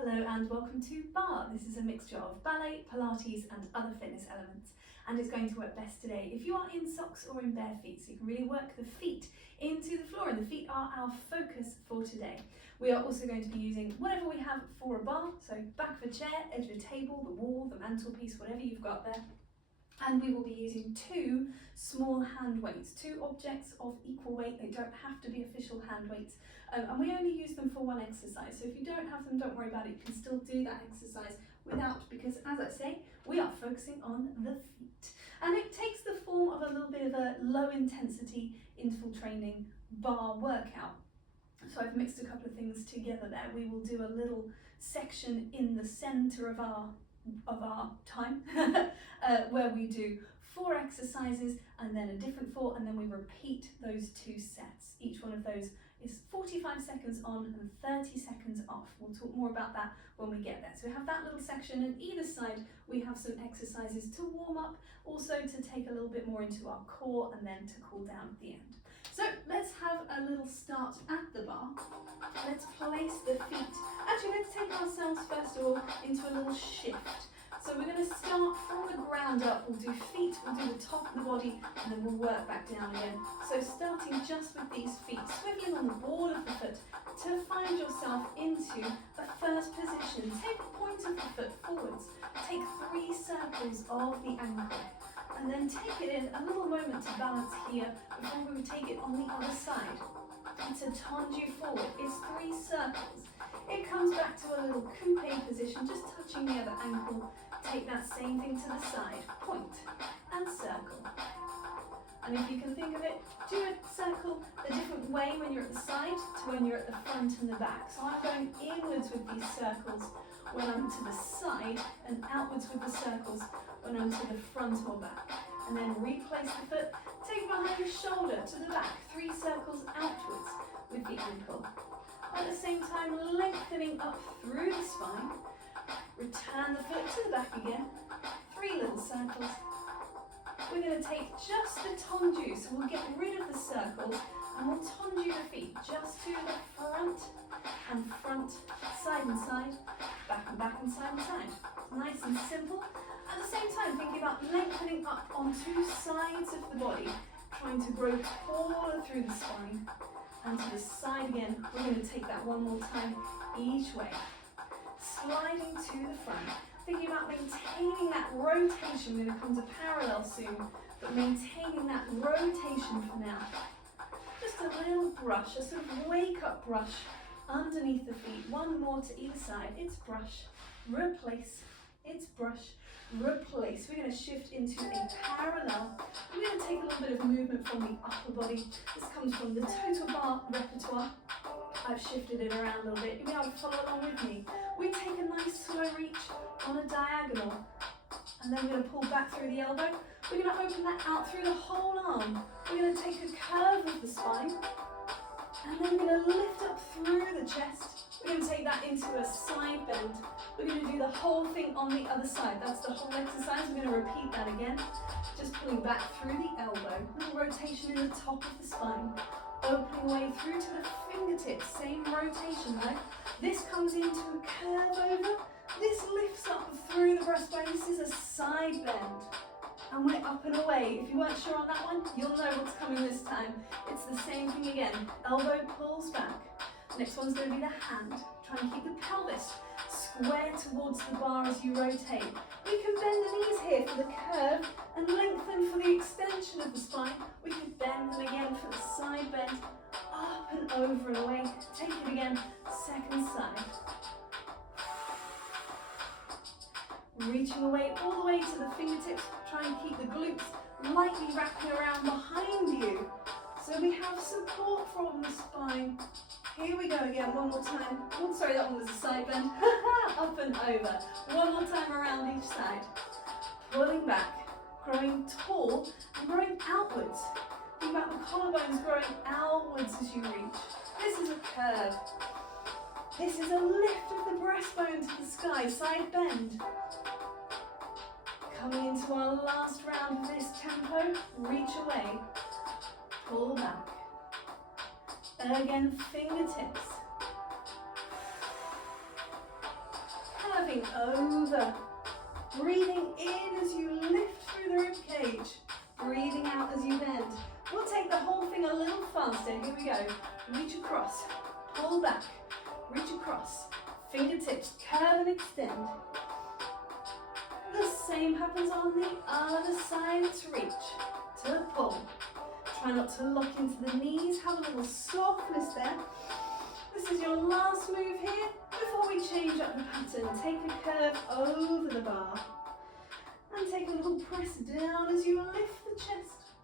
Hello and welcome to Barre. This is a mixture of ballet, Pilates and other fitness elements, and it's going to work best today if you are in socks or in bare feet, so you can really work the feet into the floor, and the feet are our focus for today. We are also going to be using whatever we have for a bar, so back of a chair, edge of a table, the wall, the mantelpiece, whatever you've got there. And we will be using two small hand weights, two objects of equal weight. They don't have to be official hand weights, and we only use them for one exercise. So if you don't have them, don't worry about it. You can still do that exercise without, because as I say, we are focusing on the feet. And it takes the form of a little bit of a low intensity interval training bar workout. So I've mixed a couple of things together there. We will do a little section in the center of our time where we do 4 exercises and then a different 4, and then we repeat those 2 sets. Each one of those is 45 seconds on and 30 seconds off. We'll talk more about that when we get there. So we have that little section, and either side we have some exercises to warm up, also to take a little bit more into our core, and then to cool down at the end. So let's have a little start at the bar. Let's place the feet. Actually, let's take ourselves first of all into a little shift. So we're going to start from the ground up. We'll do feet, we'll do the top of the body, and then we'll work back down again. So starting just with these feet, swiveling on the ball of the foot to find yourself into a first position. Take the point of the foot forwards. Take 3 circles of the ankle. And then take it in a little moment to balance here before we take it on the other side. It's a tendu forward, it's 3 circles. It comes back to a little coupe position, just touching the other ankle. Take that same thing to the side, point and circle. And if you can think of it, do a circle a different way when you're at the side to when you're at the front and the back. So I'm going inwards with these circles when I'm to the side, and outwards with the circles when I'm to the front or back. And then replace the foot, take it behind the shoulder to the back, 3 circles outwards with the ankle. At the same time, lengthening up through the spine. Return the foot to the back again, 3 little circles. We're going to take just the tendu, so we'll get rid of the circles and we'll tendu the feet just to the front and front, side and side, back and side and side. Nice and simple. At the same time, thinking about lengthening up on 2 sides of the body, trying to grow taller through the spine. And to the side again, we're going to take that one more time each way. Sliding to the front, thinking about maintaining that rotation. We're going to come to parallel soon, but maintaining that rotation for now. Just a little brush, a sort of wake up brush underneath the feet. One more to either side. It's brush, replace, it's brush, replace. We're going to shift into a parallel. We're going to take a little bit of movement from the upper body. This comes from the Total Barre repertoire. I've shifted it around a little bit. You'll be able to follow along with me. We take a nice slow reach on a diagonal, and then we're going to pull back through the elbow. We're going to open that out through the whole arm. We're going to take a curve of the spine, and then we're going to lift up through the chest. We're going to take that into a side bend. We're going to do the whole thing on the other side. That's the whole exercise. We're going to repeat that again. Just pulling back through the elbow. Little rotation in the top of the spine. Opening way through to the fingertips. Same rotation though. This comes into a curve over. This lifts up through the breastbone. This is a side bend. And we're up and away. If you weren't sure on that one, you'll know what's coming this time. It's the same thing again. Elbow pulls back. Next one's going to be the hand. Try and keep the pelvis square towards the bar as you rotate. We can bend the knees here for the curve and lengthen for the extension of the spine. We can bend them again for the side bend, up and over and away. Take it again, second side. Reaching away all the way to the fingertips. Try and keep the glutes lightly wrapping around behind you. So we have support from the spine. Here we go again, one more time. Oh, sorry, that one was a side bend. Up and over. One more time around each side. Pulling back, growing tall and growing outwards. Think about the collarbones growing outwards as you reach. This is a curve. This is a lift of the breastbone to the sky, side bend. Coming into our last round of this tempo, reach away, pull back. Again, fingertips. curving over. Breathing in as you lift through the rib cage. Breathing out as you bend. We'll take the whole thing a little faster. Here we go. Reach across, pull back, reach across. Fingertips curve and extend. The same happens on the other side. To reach, to pull. Try not to lock into the knees. Have a little softness there. This is your last move here before we change up the pattern. Take a curve over the bar and take a little press down as you lift the chest.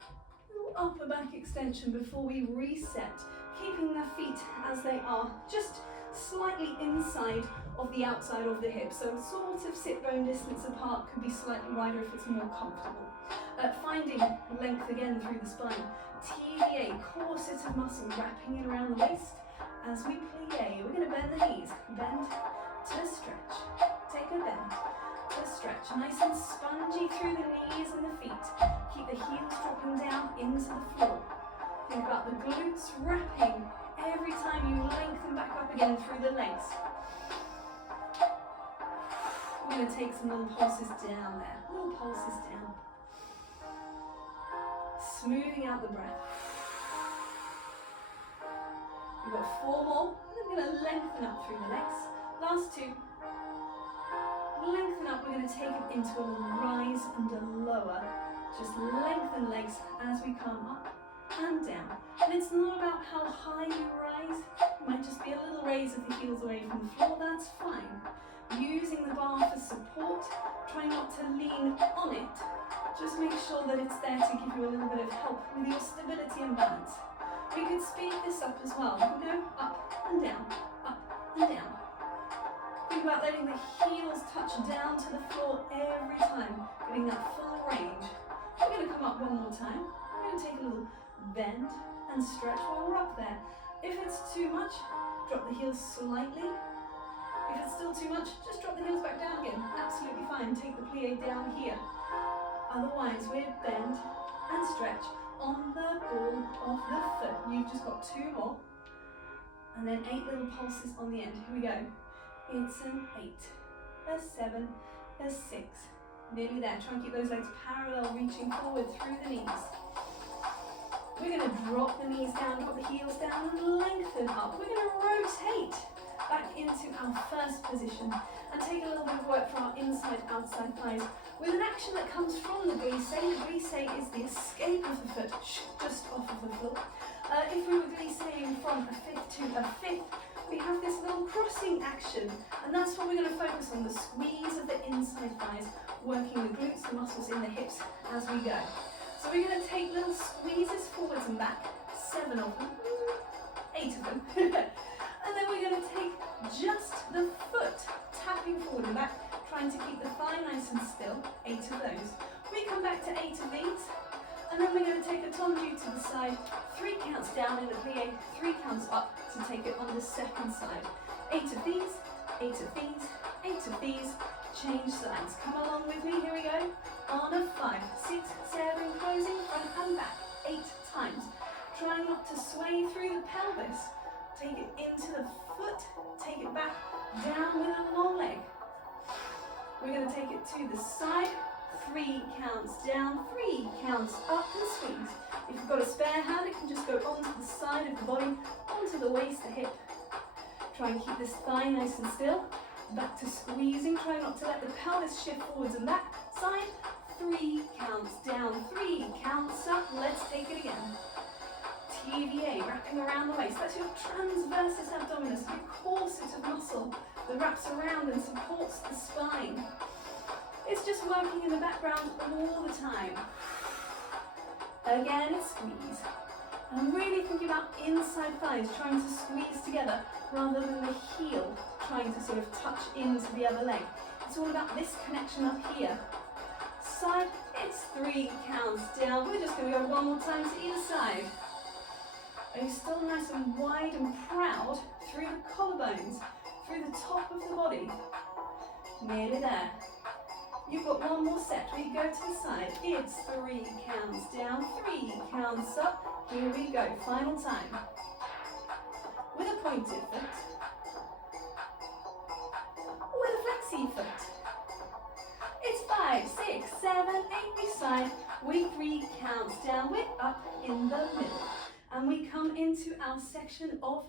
A little upper back extension before we reset, keeping the feet as they are, just slightly inside of the outside of the hip. So sort of sit bone distance apart, could be slightly wider if it's more comfortable. Finding length again through the spine. TVA, corset of muscle, wrapping it around the waist. As we plie, we're going to bend the knees. Bend to stretch. Take a bend to stretch. Nice and spongy through the knees and the feet. Keep the heels dropping down into the floor. Think about the glutes wrapping every time you lengthen back up again through the legs. We're going to take some little pulses down there. Little pulses down. Smoothing out the breath. We've got 4 more. We're going to lengthen up through the legs. Last 2. Lengthen up. We're going to take it into a little rise and a lower. Just lengthen legs as we come up and down. And it's not about how high you rise. It might just be a little raise of the heels away from the floor. That's fine. Using the bar for support. Try not to lean on it. Just make sure that it's there to give you a little bit of help with your stability and balance. We could speed this up as well. We can go up and down, up and down. Think about letting the heels touch down to the floor every time, getting that full range. We're going to come up one more time. We're going to take a little bend and stretch while we're up there. If it's too much, drop the heels slightly. If it's still too much, just drop the heels back down again. Absolutely fine. Take the plie down here. Otherwise, we're bend and stretch on the ball of the foot. You've just got 2 more. And then 8 little pulses on the end. Here we go. It's an 8, a 7, a 6. Nearly there. Try and keep those legs parallel, reaching forward through the knees. We're going to drop the knees down, drop the heels down, and lengthen up. We're going to rotate back into our first position and take a little bit of work for our inside-outside thighs with an action that comes from the glisse. The glisse is the escape of the foot just off of the floor. If we were glisseing from a fifth to a fifth, we have this little crossing action, and that's what we're going to focus on, the squeeze of the inside thighs, working the glutes, the muscles in the hips as we go. So we're going to take little squeezes forwards and back, 7 of them, 8 of them. And then we're going to take just the foot, tapping forward and back, trying to keep the thigh nice and still, 8 of those. We come back to 8 of these, and then we're going to take a tendu to the side, 3 counts down in the plie, 3 counts up to take it on the second side. 8 of these, 8 of these, 8 of these, change sides. Come along with me, here we go. On a 5, 6, 7, closing front and back, 8 times. Try not to sway through the pelvis. Take it into the foot, take it back, down with a long leg. We're going to take it to the side, 3 counts down, 3 counts up and squeeze. If you've got a spare hand, it can just go onto the side of the body, onto the waist, the hip. Try and keep this thigh nice and still. Back to squeezing, try not to let the pelvis shift forwards and back. Side, 3 counts down, 3 counts up. Let's take it again. TVA, wrapping around the waist. That's your transversus abdominis, your corset of muscle that wraps around and supports the spine. It's just working in the background all the time. Again, squeeze. And really thinking about inside thighs, trying to squeeze together rather than the heel trying to sort of touch into the other leg. It's all about this connection up here. Side, it's 3 counts down. We're just going to go one more time to either side. Are you still nice and wide and proud through the collarbones, through the top of the body? Nearly there. You've got one more set. We go to the side. It's 3 counts down, 3 counts up. Here we go. Final time. With a pointed foot. With a 6, 7, 8, we side, we 3 counts down, we're up in the middle. And we come into our section of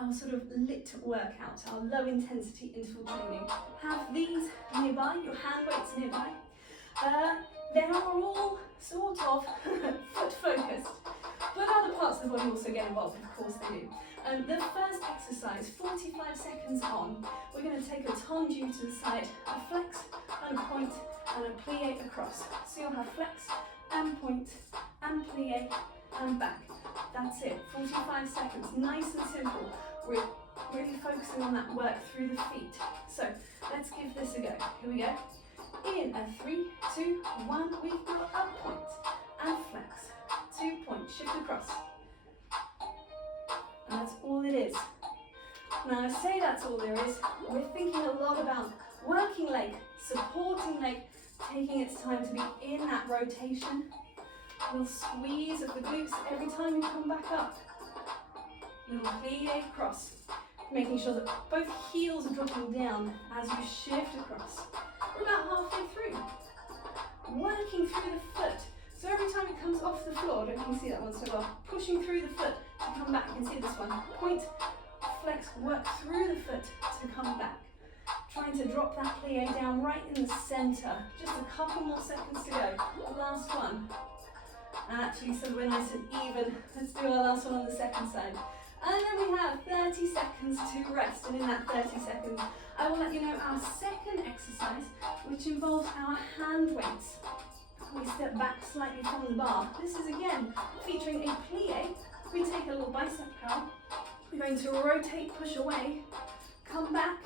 our sort of LIIT workout, our low intensity interval training. Have these nearby, your hand weights nearby. They are all sort of foot focused, but other parts of the body also get involved, of course they do. The first exercise, 45 seconds on, we're going to take a tendu to the side, a flex and a point and a plie across. So you'll have flex and point and plie and back. That's it, 45 seconds, nice and simple. We're really focusing on that work through the feet. So let's give this a go. Here we go. In a 3, 2, 1, we've got a point and flex, 2 points, shift across. And that's all it is. Now I say that's all there is, we're thinking a lot about working leg, supporting leg, taking its time to be in that rotation. Little squeeze of the glutes every time you come back up. Little plie across, making sure that both heels are dropping down as you shift across. We're about halfway through. Working through the foot. So every time it comes off the floor, I don't know if you can see that one so well, pushing through the foot to come back. You can see this one. Point, flex, work through the foot to come back. Trying to drop that plie down right in the center. Just a couple more seconds to go. Last one. Actually, so we're nice and even. Let's do our last one on the second side. And then we have 30 seconds to rest. And in that 30 seconds, I will let you know our second exercise, which involves our hand weights. We step back slightly from the bar. This is again featuring a plie. We take a little bicep curl. We're going to rotate, push away, come back,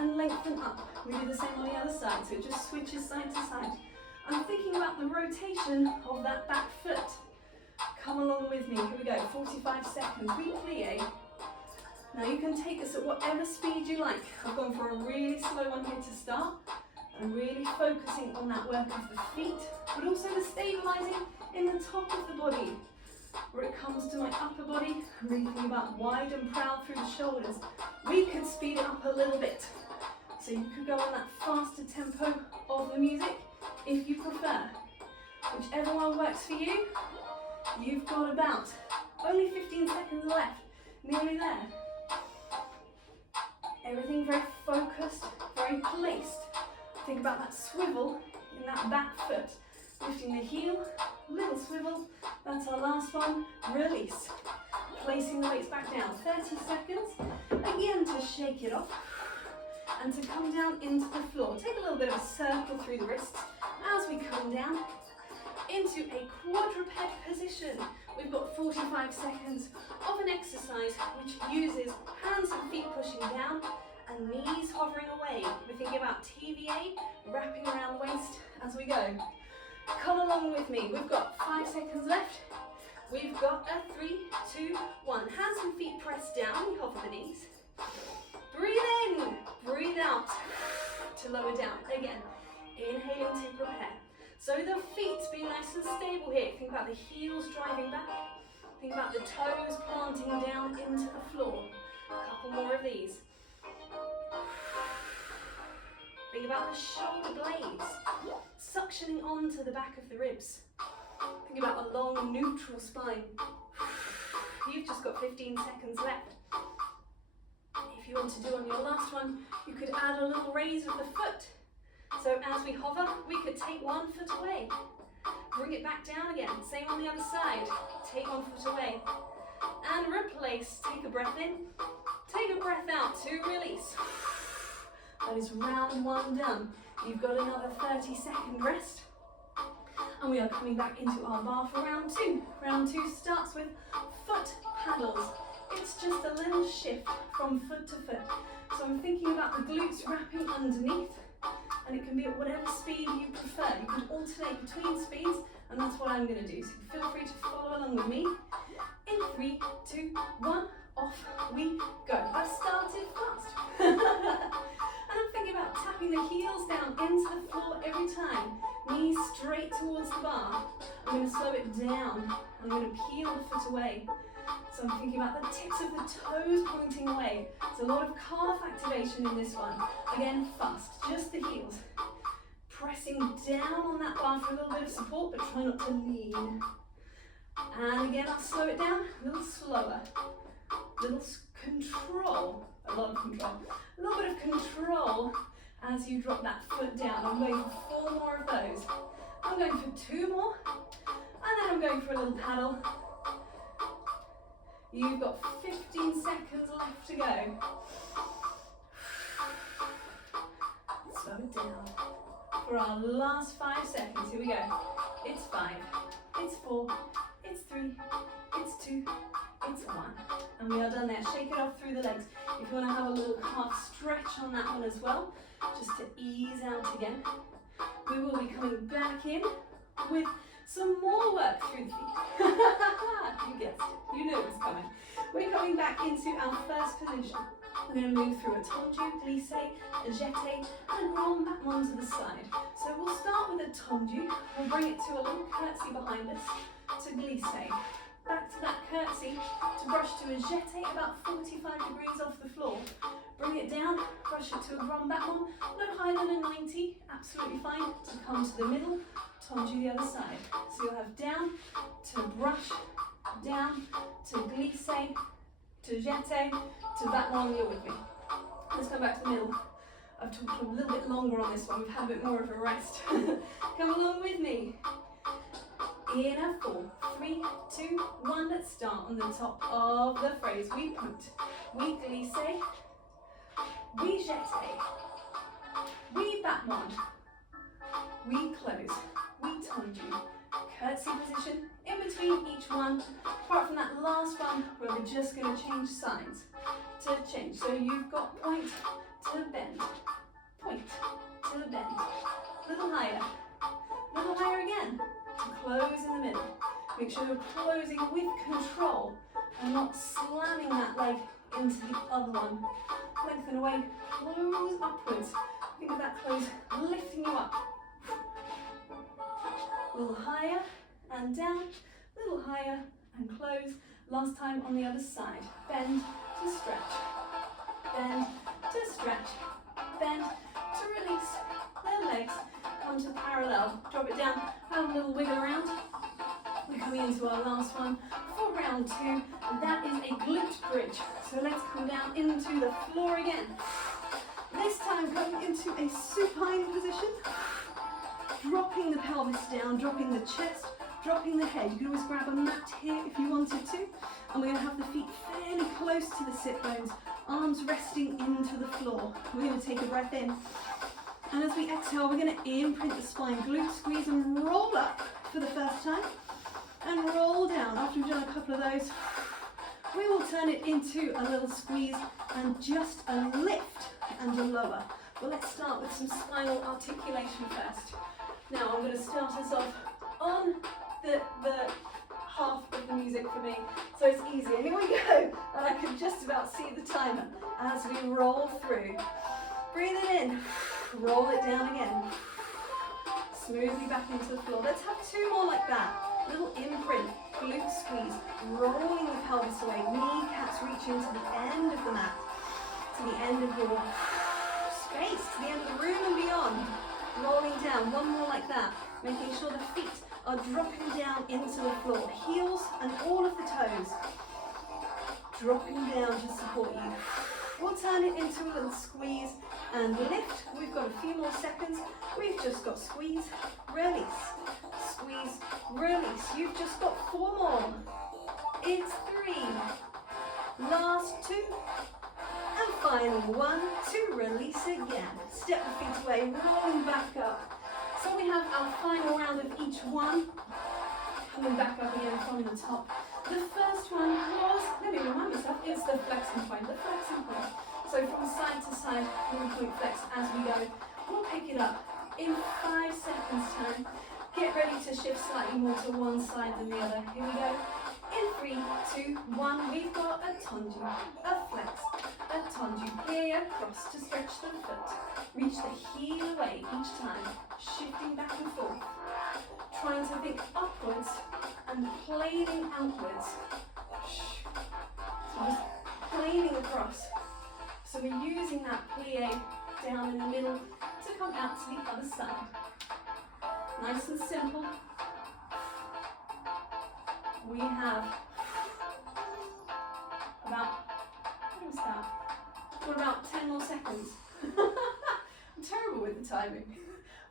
and lengthen up. We do the same on the other side, so it just switches side to side. I'm thinking about the rotation of that back foot. Come along with me. Here we go, 45 seconds. We plie. Now you can take this at whatever speed you like. I've gone for a really slow one here to start. I'm really focusing on that work of the feet, but also the stabilizing in the top of the body. Where it comes to my upper body, I'm really thinking about wide and proud through the shoulders. We could speed it up a little bit. So you could go on that faster tempo of the music if you prefer. Whichever one works for you. You've got about only 15 seconds left, nearly there. Everything very focused, very placed. Think about that swivel in that back foot. Lifting the heel, little swivel. That's our last one. Release. Placing the weights back down. 30 seconds. Again to shake it off. And to come down into the floor. Take a little bit of a circle through the wrists as we come down into a quadruped position. We've got 45 seconds of an exercise which uses hands and feet pushing down and knees hovering away. We're thinking about TVA wrapping around the waist as we go. Come along with me. We've got 5 seconds left. We've got a 3, 2, 1. Hands and feet pressed down. We hover the knees. Breathe in. Breathe out to lower down. Again, inhaling to prepare. So the feet being nice and stable here. Think about the heels driving back. Think about the toes planting down into the floor. A couple more of these. Think about the shoulder blades suctioning onto the back of the ribs. Think about a long neutral spine. You've just got 15 seconds left. If you want to do on your last one, you could add a little raise of the foot. So as we hover, we could take 1 foot away. Bring it back down again. Same on the other side. Take 1 foot away. And replace. Take a breath in. Take a breath out to release. That is round 1 done. You've got another 30-second rest. And we are coming back into our bar for round 2. Round 2 starts with foot paddles. It's just a little shift from foot to foot. So I'm thinking about the glutes wrapping underneath. And it can be at whatever speed you prefer. You can alternate between speeds, and that's what I'm going to do. So feel free to follow along with me. In 3, 2, 1, off we go. I've started fast. And I'm thinking about tapping the heels down into the floor every time. Knees straight towards the bar. I'm going to slow it down. I'm going to peel the foot away. So I'm thinking about the tips of the toes pointing away. There's a lot of calf activation in this one. Again, fast, just the heels. Pressing down on that bar for a little bit of support, but try not to lean. And again, I'll slow it down, a little slower. Little control, a lot of control. A little bit of control as you drop that foot down. I'm going for 4 more of those. I'm going for 2 more, and then I'm going for a little paddle. You've got 15 seconds left to go. Slow it down. For our last 5 seconds, here we go. It's 5, it's 4, it's 3, it's 2, it's 1. And we are done there. Shake it off through the legs. If you want to have a little calf stretch on that one as well, just to ease out again. We will be coming back in with some more work through the feet. You guessed it. You knew it was coming. We're coming back into our first position. We're going to move through a tendu, glisse, a jeté, and roll back one to the side. So we'll start with a tendu. We'll bring it to a little curtsy behind us, to glisse. Back to that curtsy, to brush to a jeté about 45 degrees off the floor. Bring it down, brush it to a grand battement, no higher than a 90, absolutely fine. To come to the middle, tendu the other side. So you'll have down, to brush, down, to glisse, to jeté, to battement, you're with me. Let's come back to the middle. I've talked a little bit longer on this one, we've had a bit more of a rest. Come along with me. In a 4, 3, 2, 1, let's start on the top of the phrase. We put, we glisse, we jeté, we battement, we close, we tendu. Curtsy position in between each one, apart from that last one where we're just going to change sides to change. So you've got point to bend, point to bend, little higher again, to close in the middle. Make sure you're closing with control and not slamming that leg into the other one. Lengthen away, close upwards. Think of that close lifting you up. A little higher and down, a little higher and close. Last time on the other side. Bend to stretch, bend to stretch, bend to release. The legs come to parallel. Drop it down, have a little wiggle around. We're coming into our last one for round 2, and that is a glute bridge. So let's come down into the floor again. This time coming into a supine position. Dropping the pelvis down, dropping the chest, dropping the head. You can always grab a mat here if you wanted to. And we're going to have the feet fairly close to the sit bones, arms resting into the floor. We're going to take a breath in. And as we exhale, we're going to imprint the spine, glute squeeze and roll up for the first time. And roll down. After we've done a couple of those, we will turn it into a little squeeze and just a lift and a lower. But let's start with some spinal articulation first. Now I'm going to start us off on the half of the music for me, so it's easy. Here we go, and I can just about see the timer as we roll through. Breathe it in, roll it down again, smoothly back into the floor. Let's have 2 more like that. Little imprint, glute squeeze, rolling the pelvis away, kneecaps reaching to the end of the mat, to the end of your space, to the end of the room and beyond. Rolling down, 1 more like that, making sure the feet are dropping down into the floor, heels and all of the toes, dropping down to support you. We'll turn it into a little squeeze and lift. We've got a few more seconds. We've just got squeeze, release, squeeze, release. You've just got 4 more. It's 3, last 2, and final 1, to release again. Step the feet away, rolling back up. So we have our final round of each one. Coming back up again from the top. The first one was, let me remind myself, it's the flexing point, So from side to side, we point flex as we go. We'll pick it up in 5 seconds time. Get ready to shift slightly more to one side than the other. Here we go. In 3, 2, 1, we've got a tendu, a flex, a tendu. Here, cross to stretch the foot. Reach the heel away each time, shifting back and forth. Trying to think upwards and planing outwards. So just planing across. So we're using that plie down in the middle to come out to the other side. Nice and simple. We have about, what was that? What, about 10 more seconds? I'm terrible with the timing.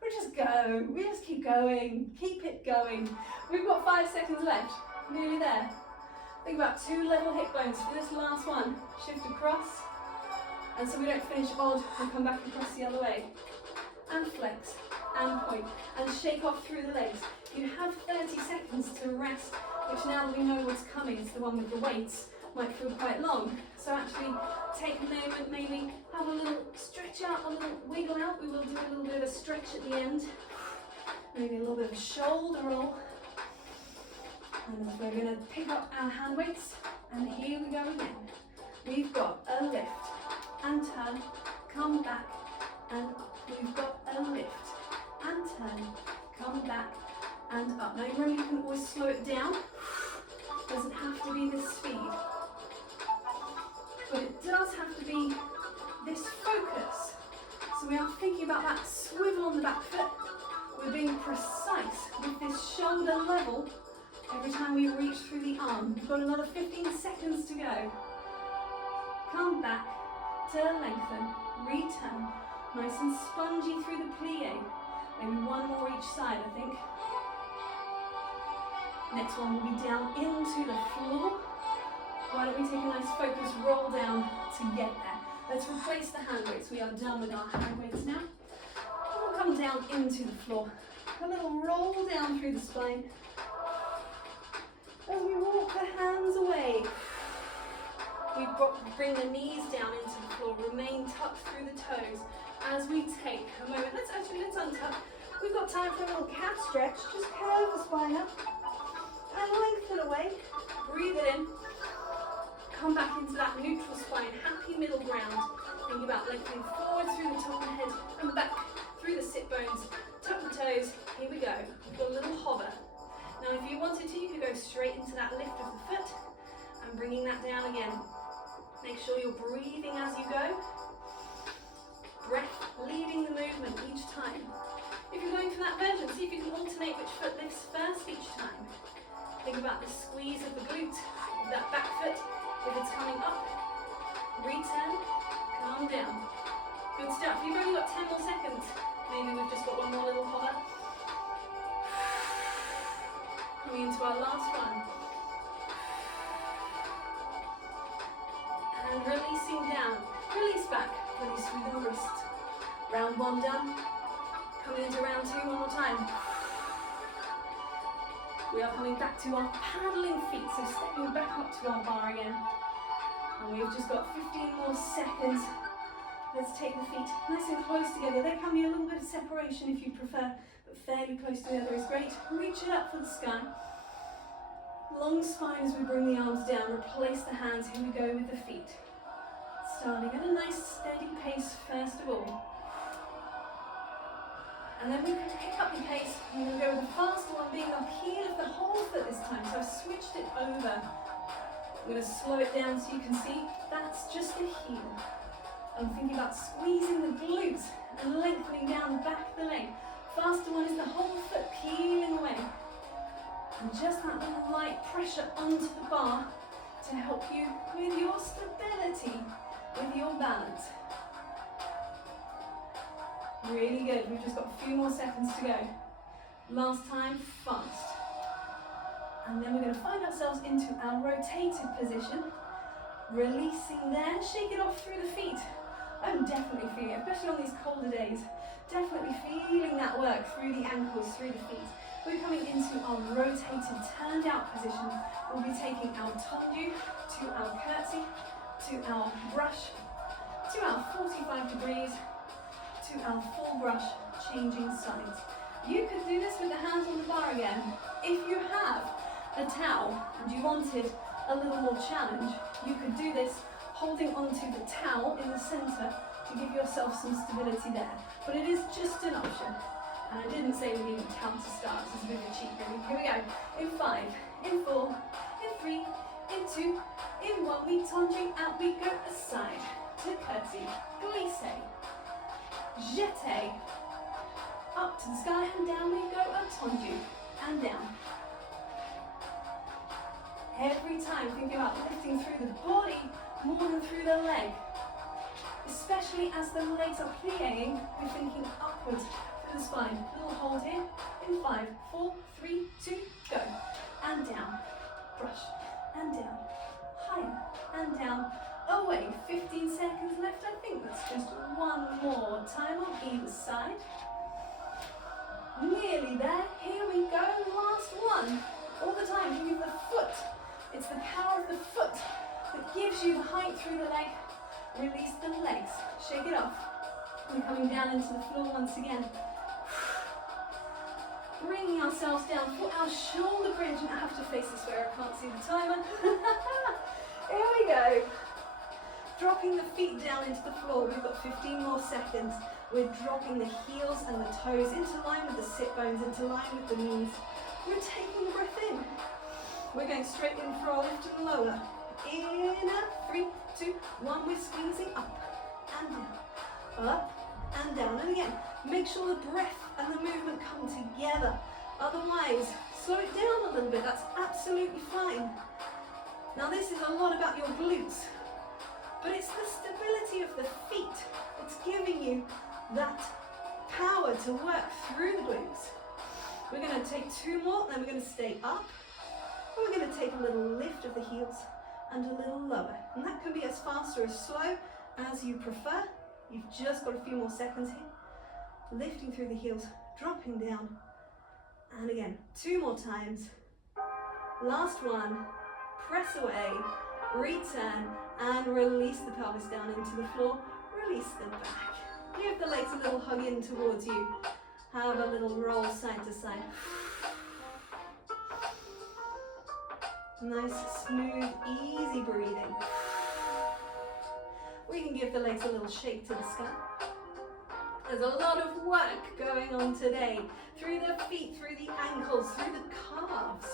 We just go, we just keep going, keep it going. We've got 5 seconds left, nearly there. Think about 2 level hip bones for this last one. Shift across, and so we don't finish odd and come back across the other way. And flex, and point, and shake off through the legs. You have 30 seconds to rest, which now that we know what's coming, it's the one with the weights, might feel quite long. So actually take a moment, maybe have a little stretch out, a little wiggle out. We will do a little bit of a stretch at the end. Maybe a little bit of a shoulder roll. And we're going to pick up our hand weights, and here we go again. We've got a lift and turn, come back and up. We've got a lift and turn, come back and up. Now remember, you can always slow it down. Doesn't have to be this speed, but it does have to be this focus. So we are thinking about that swivel on the back foot. We're being precise with this shoulder level every time we reach through the arm. We've got another 15 seconds to go. Come back to lengthen, return. Nice and spongy through the plie. Maybe one more each side, I think. Next one will be down into the floor. Why don't we take a nice focus roll down to get there. Let's replace the hand weights. We are done with our hand weights now. We'll come down into the floor. A little roll down through the spine. As we walk the hands away, we bring the knees down into the floor. Remain tucked through the toes. As we take a moment, let's untuck. We've got time for a little cat stretch. Just curve the spine up and lengthen away. Breathe it in. Come back into that neutral spine, happy middle ground. Think about lengthening forward through the top of the head and back through the sit bones. Tuck the toes. Here we go. We've got a little hover. Now, if you wanted to, you could go straight into that lift of the foot and bringing that down again. Make sure you're breathing as you go. Breath leading the movement each time. If you're going for that version, see if you can alternate which foot lifts first each time. Think about the squeeze of the glute of that back foot. If it's coming up, return, calm down. Good stuff. You've only got 10 more seconds. Maybe we've just got one more little hover. Coming into our last one. And releasing down. Release back. Release through the wrist. Round 1 done. Coming into round 2 one more time. We are coming back to our paddling feet, so stepping back up to our bar again. And we've just got 15 more seconds. Let's take the feet nice and close together. There can be a little bit of separation if you prefer, but fairly close together is great. Reach it up for the sky. Long spine as we bring the arms down. Replace the hands. Here we go with the feet. Starting at a nice steady pace first of all. And then we can pick up the pace. We're going to go with the faster one, being on heel of the whole foot this time. So I've switched it over. I'm going to slow it down so you can see that's just the heel. I'm thinking about squeezing the glutes and lengthening down the back of the leg. Faster one is the whole foot peeling away. And just that little light pressure onto the bar to help you with your stability, with your balance. Really good. We've just got a few more seconds to go. Last time, fast. And then we're going to find ourselves into our rotated position. Releasing there, shake it off through the feet. I'm definitely feeling it, especially on these colder days. Definitely feeling that work through the ankles, through the feet. We're coming into our rotated, turned out position. We'll be taking our tendu to our curtsy, to our brush, to our 45 degrees, to our full brush, changing sides. You could do this with the hands on the bar again. If you have a towel and you wanted a little more challenge, you could do this holding onto the towel in the center to give yourself some stability there. But it is just an option. And I didn't say we need a towel to start, this is a bit of a cheat really. Here we go. In 5, in 4, in 3, in 2, in 1, we tendu, out we go aside to curtsy, glisse, jeté, up to the sky, and down we go, a tendu, and down. Every time thinking about lifting through the body more than through the leg. Especially as the legs are plying, we're thinking upwards through the spine. Little hold here in 5, 4, 3, 2, go. And down, brush, and down, higher, and down, away. 15 seconds left. I think that's just one more time on either side. Nearly there. Here we go. Last one. All the time, use the foot. It's the power of the foot that gives you the height through the leg. Release the legs. Shake it off. We're coming down into the floor once again. Bringing ourselves down for our shoulder bridge. And I have to face this way, I can't see the timer. Here we go. Dropping the feet down into the floor. We've got 15 more seconds. We're dropping the heels and the toes into line with the sit bones, into line with the knees. We're taking the breath in. We're going straight in for our lift and lower. In a 3, 2, 1. We're squeezing up and down, up and down. And again, make sure the breath and the movement come together. Otherwise, slow it down a little bit. That's absolutely fine. Now this is a lot about your glutes, but it's the stability of the feet. It's giving you that power to work through the glutes. We're going to take 2 more, then we're going to stay up. And we're going to take a little lift of the heels and a little lower. And that can be as fast or as slow as you prefer. You've just got a few more seconds here. Lifting through the heels, dropping down. And again, 2 more times. Last one. Press away, return, and release the pelvis down into the floor. Release them back. Give the legs a little hug in towards you. Have a little roll side to side. Nice, smooth, easy breathing. We can give the legs a little shake to the sky. There's a lot of work going on today. Through the feet, through the ankles, through the calves.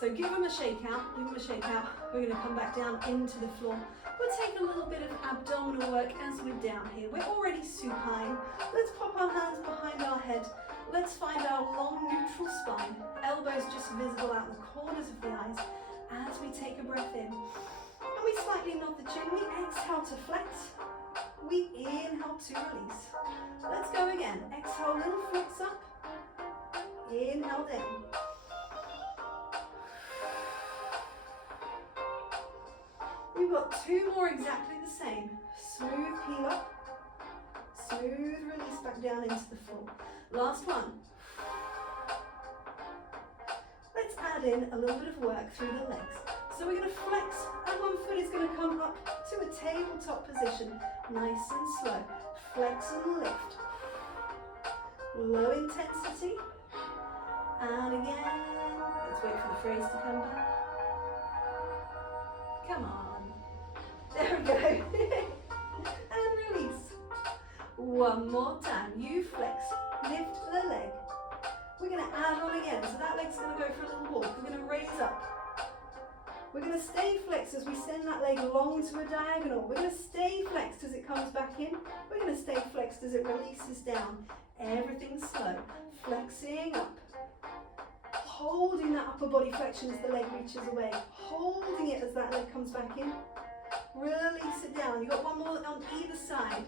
So give them a shake out, give them a shake out. We're going to come back down into the floor. We'll take a little bit of abdominal work as we're down here. We're already supine. Let's pop our hands behind our head. Let's find our long neutral spine. Elbows just visible out the corners of the eyes as we take a breath in. And we slightly nod the chin. We exhale to flex. We inhale to release. Let's go again. Exhale, little flex up. Inhale down. We've got 2 more exactly the same. Smooth peel up, smooth release back down into the floor. Last one. Let's add in a little bit of work through the legs. So we're going to flex and one foot is going to come up to a tabletop position. Nice and slow. Flex and lift. Low intensity. And again, let's wait for the phrase to come back. Come on. There we go. And release. One more time. You flex. Lift the leg. We're going to add on again. So that leg's going to go for a little walk. We're going to raise up. We're going to stay flexed as we send that leg long to a diagonal. We're going to stay flexed as it comes back in. We're going to stay flexed as it releases down. Everything's slow. Flexing up. Holding that upper body flexion as the leg reaches away. Holding it as that leg comes back in. Release it down. You've got one more on either side.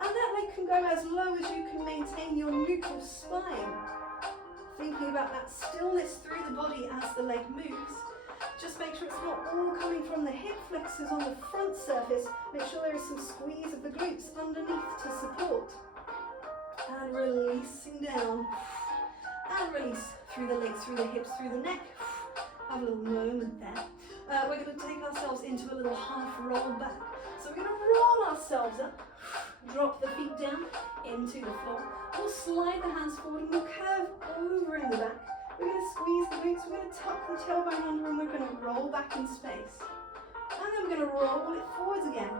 And that leg can go as low as you can maintain your neutral spine. Thinking about that stillness through the body as the leg moves. Just make sure it's not all coming from the hip flexors on the front surface. Make sure there is some squeeze of the glutes underneath to support. And releasing down. And release through the legs, through the hips, through the neck. Have a little moment there. We're going to take ourselves into a little half roll back. So we're going to roll ourselves up, drop the feet down into the floor. We'll slide the hands forward and we'll curve over in the back. We're going to squeeze the glutes, we're going to tuck the tailbone under and we're going to roll back in space. And then we're going to roll it forwards again.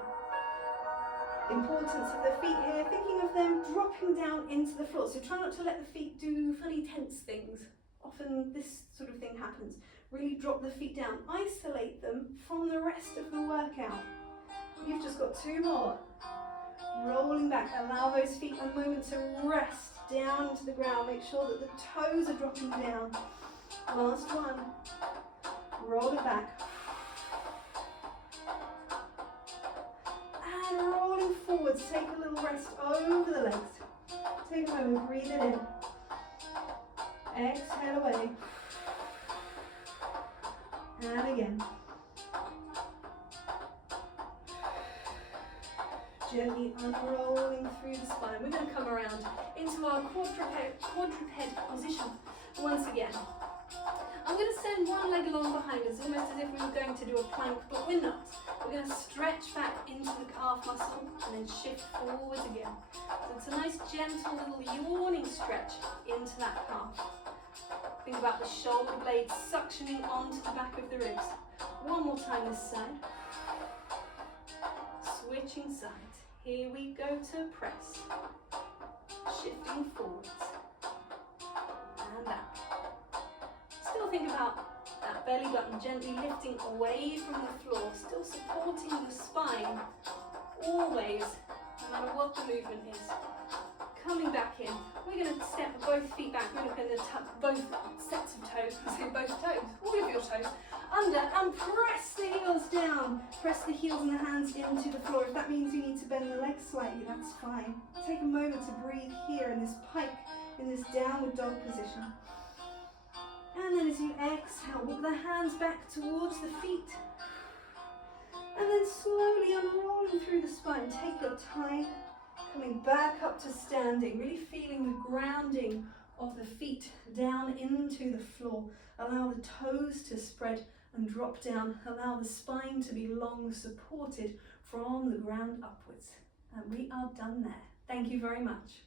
Importance of the feet here, thinking of them dropping down into the floor. So try not to let the feet do funny tense things. Often this sort of thing happens. Really drop the feet down, isolate them from the rest of the workout. You've just got 2 more. Rolling back, allow those feet a moment to rest down into the ground. Make sure that the toes are dropping down. Last one. Roll it back. And rolling forwards, take a little rest over the legs. Take a moment, breathe it in. Exhale away. And again. Gently unrolling through the spine. We're going to come around into our quadruped position once again. I'm going to send one leg along behind us, almost as if we were going to do a plank, but we're not. We're going to stretch back into the calf muscle and then shift forwards again. So it's a nice gentle little yawning stretch into that calf. Think about the shoulder blades suctioning onto the back of the ribs. One more time this side. Switching sides. Here we go to press. Shifting forwards. And back. Still think about that belly button gently lifting away from the floor, still supporting the spine, always, no matter what the movement is. Coming back in, we're going to step both feet back, we're going to tuck both sets of toes, both toes, all of your toes, under, and press the heels down. Press the heels and the hands into the floor. If that means you need to bend the legs slightly, that's fine. Take a moment to breathe here in this pike, in this downward dog position. And then as you exhale, walk the hands back towards the feet. And then slowly unrolling through the spine. Take your time, coming back up to standing, really feeling the grounding of the feet down into the floor. Allow the toes to spread and drop down. Allow the spine to be long, supported from the ground upwards. And we are done there. Thank you very much.